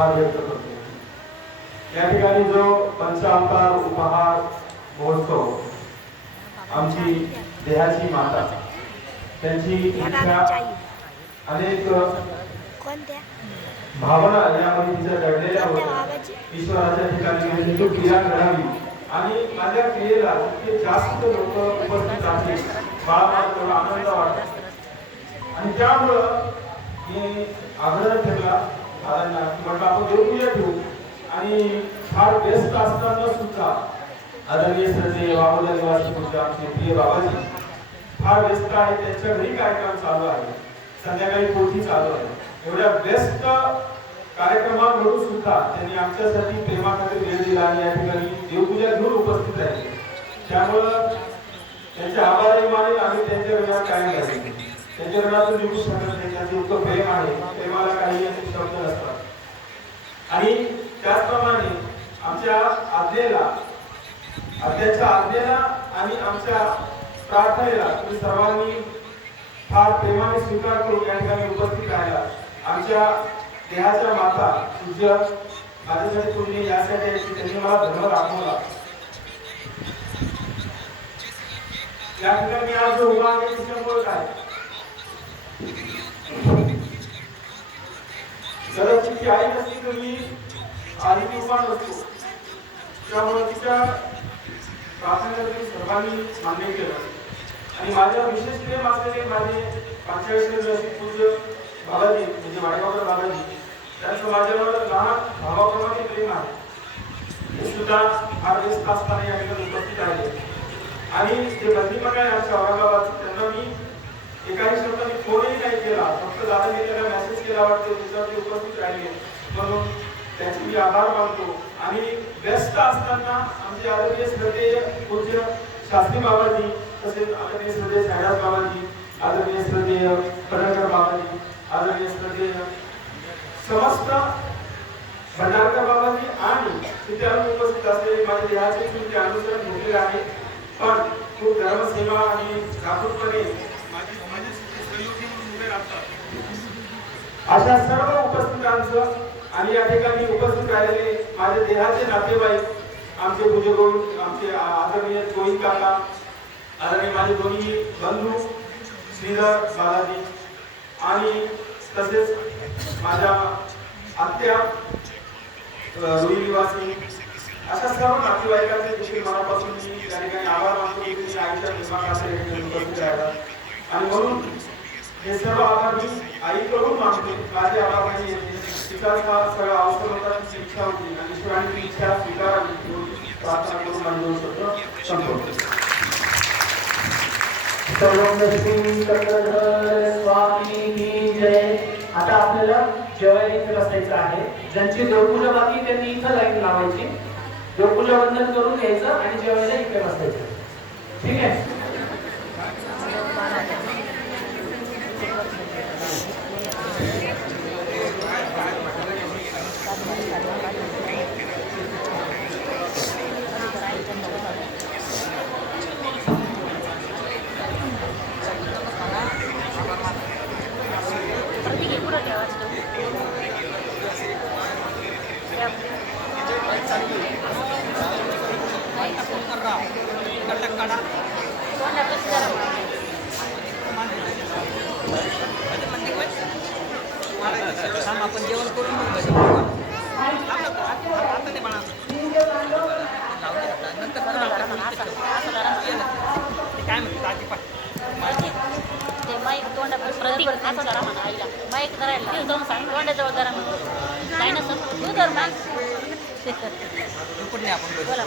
आभार व्यक्त करतो। या ठिकाणी जो पंचावतार उपहार महोत्सव आमची देहाची माता त्यांची इच्छा अनेक भावना यामध्ये तिच्या दडलेल्या होत्या। ईश्वराच्या ठिकाणी हिंदू क्रिया करावी आणि माझ्या क्रियेला जितके जास्त लोक उपस्थित आहेत मला तेवढा आनंद वाटतो आणि त्यामुळं मी आग्रह ठेवला दादांना की म्हटलं आपण देवपूजा ठेवू आणि फार व्यस्त असताना सुद्धा आदरणीय श्रद्धेय वामोदर निवासी पूज्य आमचे प्रिय बाबाजी फार व्यस्त आहे, त्यांच्या घरी कार्यक्रम चालू आहे, संध्याकाळी पोथी चालू आहे, एवढ्या व्यस्त कार्यक्रमांमधून सुद्धा त्यांनी आमच्यासाठी प्रेमाखातीर वेळ दिला आणि या ठिकाणी देवपूजा घेऊन उपस्थित राहिले। त्यामुळं त्यांचे आभारही मानेल आणि त्यांच्या ऋणात कायम राहील। त्यांच्या ऋणातून निघू शकत नाही, त्यांचे इतकं प्रेम आहे, प्रेमाला काही शब्द नसतात। आणि त्याचप्रमाणे आमच्या आज्ञेला आणि आमच्या प्रार्थनेला तुम्ही सर्वांनी फार प्रेमाने स्वीकार करून या ठिकाणी उपस्थित राहिला। आमच्या देहाच्या माता पूज्य माझ्यासाठी तुम्ही यासाठी त्यांनी मला धर्म दाखवला। या ठिकाणी आज जो उभा आहे त्याच्यामुळे काय जर तिची आई नसती तर मी आधी उभा नसतो। त्यामुळे तिच्या प्रार्थनेला तुम्ही सर्वांनी मान्य केलं आणि माझ्या विशेष प्रेम असलेले माझे 45 वर्षी पूज्य बाबाजी म्हणजे वाडेगावकर बाबाजी त्यांचं माझ्यावर लहान भावाप्रमाणे प्रेम आहे। ते सुद्धा फार व्यस्त असताना या ठिकाणी उपस्थित राहिले आणि जे प्रतिमक आहे आमच्या औरंगाबाद त्यांना मी एकाही शब्दाने फोनही नाही केला, फक्त दादाने त्यांना मेसेज केला वाटतो त्याच्यावर ते उपस्थित राहिले म्हणून त्यांचे मी आभार मानतो। आणि व्यस्त असताना आमचे आदरणीय श्रद्धेय पूज्य शास्त्री बाबाजी तसेच आदरणीय श्रद्धेय साईदास बाबाजी, आदरणीय श्रद्धेय पडळकर बाबाजी, आदरणीय श्रद्धेय समस्त भंडारकर बाबाजी आणि तिथे उपस्थित असलेले माझे देहाचे तुमचे अनुसरण घेतलेले आहे, पण खूप धर्मसेवा आणि जागरूकपणे माझी सहयोगी म्हणून उभे राहतात। अशा सर्व उपस्थितांचं आणि या ठिकाणी उपस्थित राहिलेले माझे देहाचे नातेवाईक आमचे पूज्य गोविंद आमचे आदरणीय गोविंद काका, आदरणीय माझे दोन्ही बंधू श्रीधर बालाजी आणि तसेच माझ्या आत्या रोहिणी निवासी अशा सर्व नातेवाईकांचे देखील मनापासून मी त्या ठिकाणी आभार मानतो की तुम्ही आईच्या निर्माणासाठी उपस्थित राहिला आणि म्हणून हे सर्व आभार मी आईकडून मानते। माझे आभार नाही तिचा सगळा अवसर होता, तिची इच्छा होती आणि ईश्वराने ती इच्छा स्वीकारावी प्रार्थना करून माझी 2 शब्द संपवतो। स्वामी की जय। आता आपल्याला जेवायला इथे बसायचं आहे। ज्यांची देवपूजा बाकी त्यांनी इथं लाईन लावायची, देवपूजा वंदन करून घ्यायचं आणि जेवायला इथे बसायचं, ठीक आहे? आपण जेवण करून काय म्हणतात आजी ते माईक तोंडा प्रतीक असं जरा म्हणा आईला माईक धरायला तिथं जाऊन सांग तोंडाजवळ जरा म्हणतो काय ना सर तू धर ना कुठे आपण बोला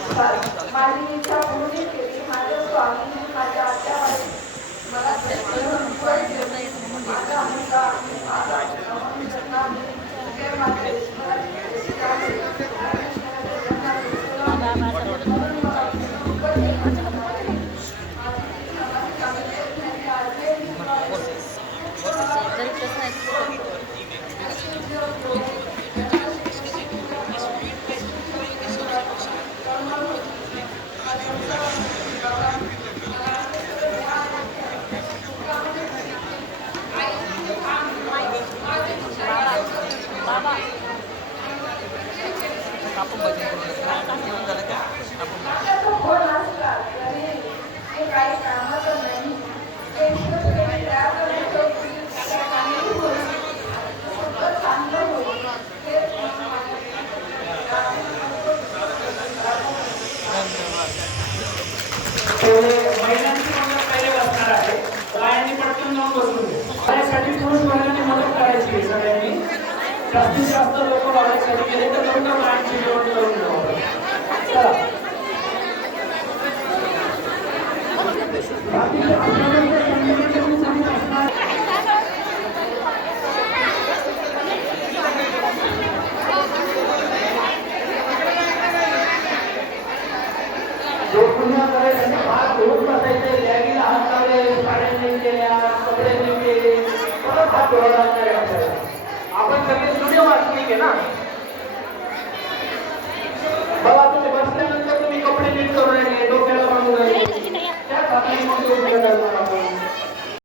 माझी इच्छा पूर्ण केली माझ्या स्वामी माझ्या आत्याबाई मला बाबा आपण भजन करू नका जेवण झालं का आपण आपल्याला फोन असला तरी ते काही कामाचं नाही. ते इतकं काही त्यावर होतं की त्या कामाची होईल. सगळं चांगलं होईल. तेच माझं तेवढे महिलांची मदत पहिले असणार आहे. बायांनी पटकन जाऊन बसून घे. बायासाठी पुरुष महिलांनी मदत करायची आहे सगळ्यांनी. जास्तीत जास्त लोक बाळासाठी गेले तर लवकर बायांची जेवण करून घेऊ आपण. चला. बाकीचे आपल्याला संघटनेकडून सांगत असणार. जोडपुण्या करायसाठी हात धुवून बसायचे, बॅगीला हात लावले, साड्या नाही केल्या, कपडे नाही केले, परत हात धुवायला लागणार आहे आपल्याला. आपण सगळे जुने वाचनिक आहे ना.